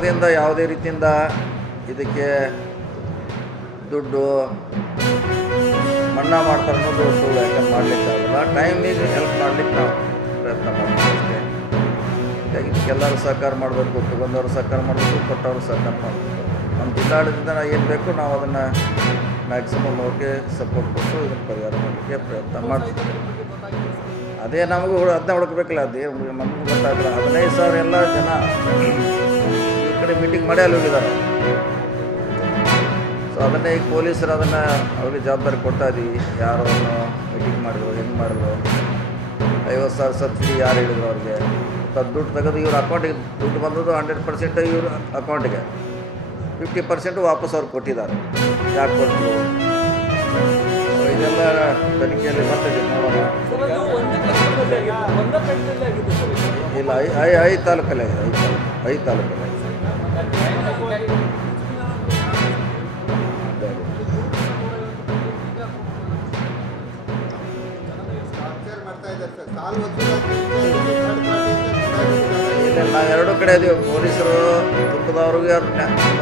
ಇದರಿಂದ ಯಾವುದೇ ರೀತಿಯಿಂದ ಇದಕ್ಕೆ ದುಡ್ಡು ಮನ್ನಾ ಮಾಡ್ತಾರೆ ಅನ್ನೋದು ಸುಳ್ಳು. ಯಾಕಂದ್ರೆ ಮಾಡಲಿಕ್ಕೆ ಆಗಲ್ಲ. ಟೈಮಿಗೆ ಹೆಲ್ಪ್ ಮಾಡಲಿಕ್ಕೆ ನಾವು ಪ್ರಯತ್ನ ಮಾಡ್ತೀವಿ ಅಷ್ಟೇ. ಹೀಗಾಗಿ ಇದಕ್ಕೆಲ್ಲರೂ ಸಹಕಾರ ಮಾಡಬೇಕು. ತಗೊಂಡವರು ಸಹಕಾರ ಮಾಡಬೇಕು, ಕೊಟ್ಟವರು ಸಹಕಾರ ಮಾಡಬೇಕು. ನಮ್ಮ ಜಿಲ್ಲಾಡಳಿತದಿಂದ ಏನು ಬೇಕು ನಾವು ಅದನ್ನು ಮ್ಯಾಕ್ಸಿಮಮ್ ಅವ್ರಿಗೆ ಸಪೋರ್ಟ್ ಕೊಟ್ಟು ಇದನ್ನು ಪರಿಹಾರ ಮಾಡಲಿಕ್ಕೆ ಪ್ರಯತ್ನ ಮಾಡ್ತೀವಿ. ಅದೇ ನಮಗೂ ಅದನ್ನ ಹುಡುಕಬೇಕಲ್ಲ. ಅದೇ ನಮಗೂ ಗೊತ್ತಾಗಲ್ಲ. 15,000 ಎಲ್ಲ ಜನ ಈ ಕಡೆ ಮೀಟಿಂಗ್ ಮಾಡಿ ಅಲ್ಲಿ ಹೋಗಿದ್ದಾರೆ. ಸೊ ಅದನ್ನೇ ಈಗ ಪೊಲೀಸರು ಅದನ್ನು ಅವ್ರಿಗೆ ಜವಾಬ್ದಾರಿ ಕೊಡ್ತಾ ಇದ್ದೀವಿ. ಯಾರು ಮೀಟಿಂಗ್ ಮಾಡಿದ್ರು, ಹೆಂಗೆ ಮಾಡಿದ್ರು, 50,000 ಸಬ್ಸಿಡಿ ಯಾರು ಹೇಳಿದ್ರು ಅವ್ರಿಗೆ ದುಡ್ಡು ತೆಗೆದು ಇವ್ರ ಅಕೌಂಟಿಗೆ ದುಡ್ಡು ಬಂದದ್ದು 100% ಇವ್ರ ಅಕೌಂಟಿಗೆ, 50% ವಾಪಸ್ ಅವ್ರು ಕೊಟ್ಟಿದ್ದಾರೆ. ಯಾಕೆ ಕೊಟ್ಟರು ಇದೆಲ್ಲ ತನಿಖೆಯಲ್ಲಿ ಬರ್ತಿದೆ, ನೋಡೋಣ. ಇಲ್ಲ, 5 ತಾಲೂಕಲ್ಲಿ ಆಗಿದೆ. 5 ತಾಲೂಕಲ್ಲಿ ಇಲ್ಲ, ನಾವು ಎರಡೂ ಕಡೆ ಇದೀವಿ. ಪೊಲೀಸರು ತುಂಬದವ್ರಿಗೆ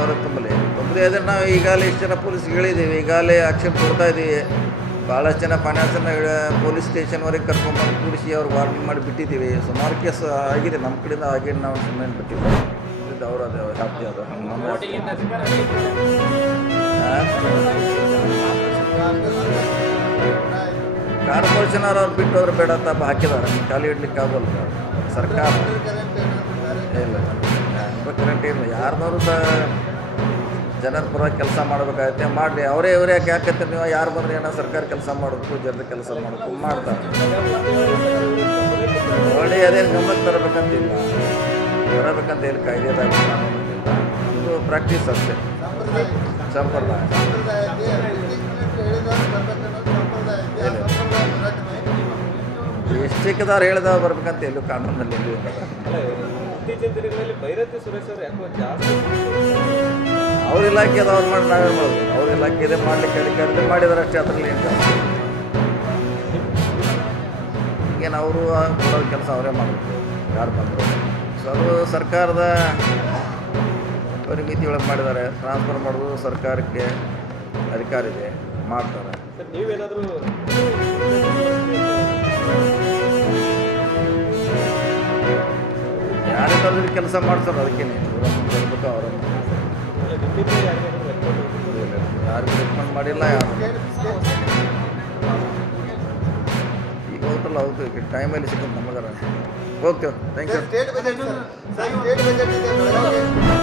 ಅವ್ರು ತುಂಬಲಿ ಇದ್ರೆ ನಾವು ಈಗಾಗಲೇ ಇಷ್ಟು ಜನ ಪೊಲೀಸ್ಗೆ ಹೇಳಿದ್ದೀವಿ. ಈಗಾಗಲೇ ಆಕ್ಷನ್ ಕೊಡ್ತಾ ಇದ್ದೀವಿ. ಭಾಳಷ್ಟು ಜನ ಫೈನಾನ್ಸನ್ನು ಪೊಲೀಸ್ ಸ್ಟೇಷನ್ವರೆಗೆ ಕರ್ಕೊಂಡ್ಬಂದು ಕೂರಿಸಿ ಅವ್ರಿಗೆ ವಾರ್ನಿಂಗ್ ಮಾಡಿ ಬಿಟ್ಟಿದ್ದೀವಿ. ಸುಮಾರು ಕೇಸ್ ಆಗಿದೆ ನಮ್ಮ ಕಡೆಯಿಂದ. ಹಾಗೆ ನಾವು ಸುಮ್ಮನೆ ಬಿಟ್ಟಿದ್ದೀವಿ. ಅವರು ಅದು ಹ್ಯಾಪಿ ಅದು ನಮ್ಮ ಕಾರ್ಪೊರೇಷನ್ ಅವ್ರು ಬಿಟ್ಟು ಹೋದ್ರೆ ಬೇಡ ಅಂತ ಹಾಕಿದ್ದಾರೆ. ಖಾಲಿ ಇಡ್ಲಿಕ್ಕೆ ಆಗೋಲ್ಲ ಸರ್ಕಾರ. ಇಲ್ಲ, ಕರೆಂಟ್ ಇಲ್ಲ. ಯಾರ್ದವರು ಸಹ ಜನರ ಪರ ಕೆಲಸ ಮಾಡಬೇಕಾಗತ್ತೆ, ಮಾಡಲಿ. ಅವರೇ ಯಾಕೆ ನೀವು ಯಾರು ಬಂದರೆ ಏನೋ ಸರ್ಕಾರ ಕೆಲಸ ಮಾಡಬೇಕು, ಜನರ ಕೆಲಸ ಮಾಡಬೇಕು ಮಾಡ್ತಾರೆ. ನೋಡಿ, ಅದೇನು ಗಮನಕ್ಕೆ ತರಬೇಕಂತಿಲ್ಲ. ಬರಬೇಕಂತ ಹೇಳಿ ಕಾಯ್ದೆದಾಗ ಕಾನೂನಿಲ್ಲ. ಇದು ಪ್ರಾಕ್ಟೀಸ್ ಅಷ್ಟೇ, ಸಂಪ್ರದಾಯ. ಎಷ್ಟೇಕದಾರು ಹೇಳಿದವ ಬರ್ಬೇಕಂತ ಎಲ್ಲೂ ಕಾನೂನಲ್ಲಿ ಎಲ್ಲೂ ಇಲ್ಲ. ಅವ್ರ ಇಲಾಖೆದು ಅವ್ರು ಮಾಡಿ ನಾವೇ ಮಾಡೋದು. ಅವ್ರ ಇಲಾಖೆ ಇದೆ ಮಾಡಲಿಕ್ಕೆ ಅಧಿಕಾರದಲ್ಲಿ ಮಾಡಿದಾರೆ ಅಷ್ಟೇ. ಅದರಲ್ಲಿ ಏನು ಈಗೇನು ಅವರು ಕೊಡೋ ಕೆಲಸ ಅವರೇ ಮಾಡಬೇಕು ಯಾರು ಬಂದರು. ಸೊ ಅದು ಸರ್ಕಾರದ ಪರಿಮಿತಿ ಒಳಗೆ ಮಾಡಿದ್ದಾರೆ. ಟ್ರಾನ್ಸ್ಫರ್ ಮಾಡೋದು ಸರ್ಕಾರಕ್ಕೆ ಅಧಿಕಾರ ಇದೆ, ಮಾಡ್ತಾರೆ. ನೀವೇನಾದರೂ ಯಾರಿಗಾದ್ರೂ ಕೆಲಸ ಮಾಡ್ತಾರೆ, ಅದಕ್ಕೇನೆ ಬರ್ಬೇಕು. ಅವರನ್ನು ಯಾರಿಗೂ ರೆಕಮೆಂಡ್ ಮಾಡಿಲ್ಲ. ಯಾರು ಈಗ ಹೋಗ್ತಲ್ಲ, ಹೌದು. ಈಗ ಟೈಮಲ್ಲಿ ಸಿಗುತ್ತೆ ನಮಗಾರ. Okay, thank you.